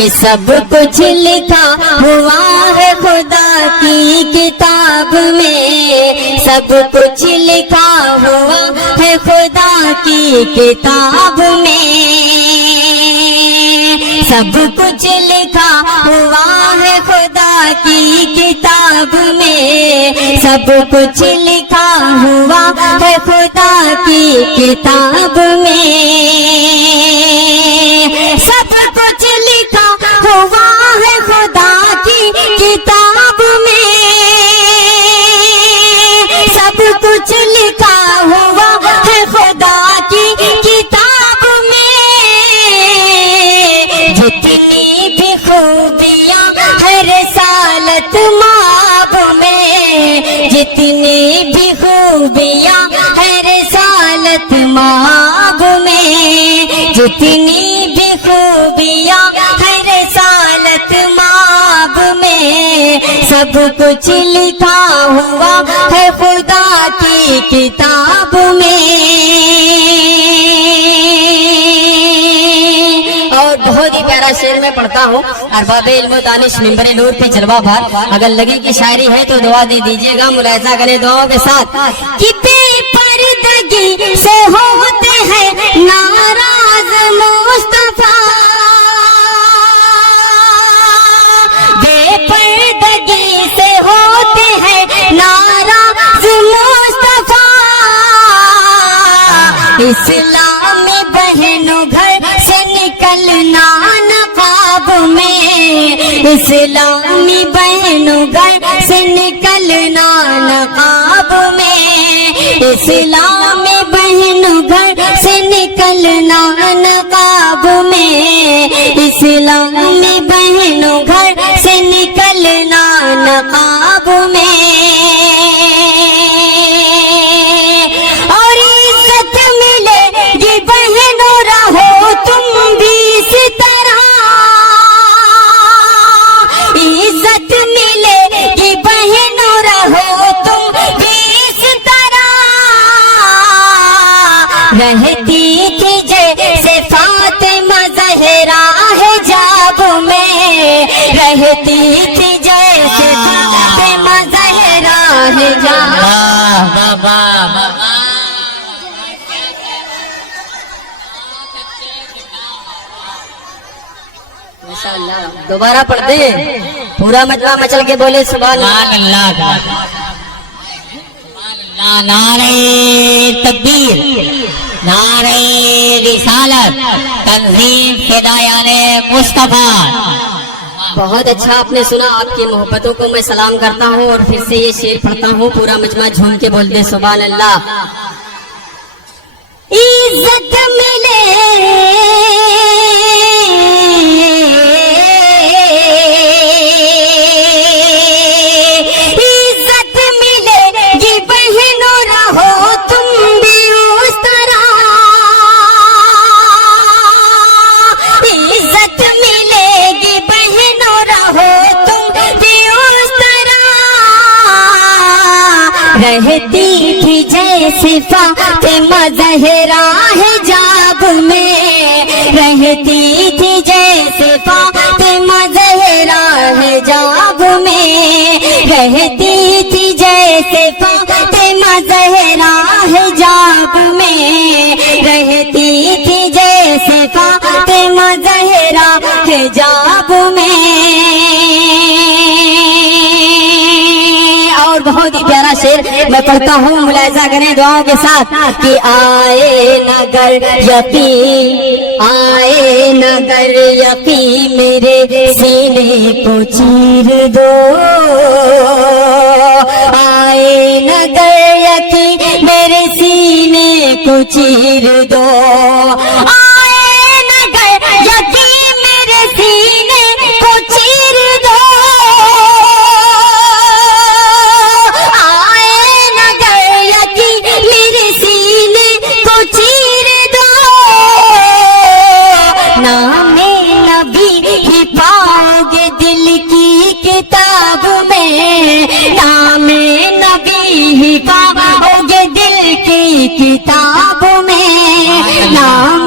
کہ سب کچھ لکھا ہوا ہے خدا کی کتاب میں، سب کچھ لکھا ہوا ہے خدا کی کتاب میں، سب کچھ لکھا ہوا ہے خدا کی کتاب میں، سب کچھ لکھا ہوا ہے خدا کی کتاب میں، سب کچھ لکھا ہوا ہے خدا کی کتاب میں، سب کچھ لکھا ہوا ہے خدا کی کتاب میں، جتنی بھی خوبیاں ہے رسالت مآب میں، جتنی بھی خوبیاں ہے رسالت مآب میں، جتنی بھی خوبیاں ہے رسالت مآب میں، سب کچھ لکھا ہوا ہے خدا کی کتاب میں۔ اور بہت ہی پیارا شعر میں پڑھتا ہوں، ارباب علم و دانش ممبر نور پہ جلوہ بھر، اگر لگے کہ شاعری ہے تو دعا دے دیجئے گا، ملاحظہ کریں دعاؤں کے ساتھ کہ بے پردگی سے ہوتے ہیں ناراض مصطفیٰ، بے پردگی سے ہوتے ہیں ناراض مصطفیٰ، اسلامی بہنوں گھر سے نکلنا نقاب میں، اسلامی بہنوں گھر سے نکلنا نقاب میں، اسلامی بہنوں گھر سے نکلنا نقاب میں، اسلامی بہنوں گھر سے نکلنا نقاب میں، اور عزت ملے گی بہنوں رہو تم بھی اسی طرح، عزت ملے گی بہنوں رہو تم بھی اس طرح، رہتی تھی جیسے فاطمہ زہرا حجاب میں، رہتی تھی جیسے فاطمہ زہرا حجاب ماشاءاللہ۔ دوبارہ پڑھتے ہیں، پورا مجمع مچل کے بولے سبحان اللہ۔ نعرہ تکبیر، نعرہ رسالت، تنظیم فدایان مصطفیٰ۔ بہت اچھا آپ نے سنا، آپ کی محبتوں کو میں سلام کرتا ہوں اور پھر سے یہ شعر پڑھتا ہوں، پورا مجمع جھوم کے بولتے سبحان اللہ۔ عزت ملے رہتی تھی جیسے فاطمہ زہرا حجاب میں، رہتی تھی جیسے فاطمہ زہرا حجاب میں، رہتی تھی جیسے فاطمہ زہرا حجاب میں، رہتی تھی جیسے فاطمہ زہرا حجاب میں۔ اور بہت ہی پیارا شعر میں پڑھتا ہوں، ملاحظہ کریں دعاؤں کے ساتھ کہ آئے نگر یقین، آئے نگر یقین میرے سینے کو چیر دو، آئے نگر یقین میرے سینے کو چیر دو، آئے نگر یقین میرے سینے کو چیر دو، نام نبی ہی پاؤ گے دل کی کتاب میں، نام نبی ہی پاؤ گے دل کی کتاب میں، نام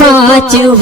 5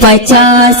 50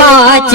5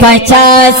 50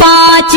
5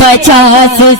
50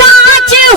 5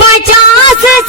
50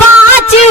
5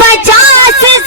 50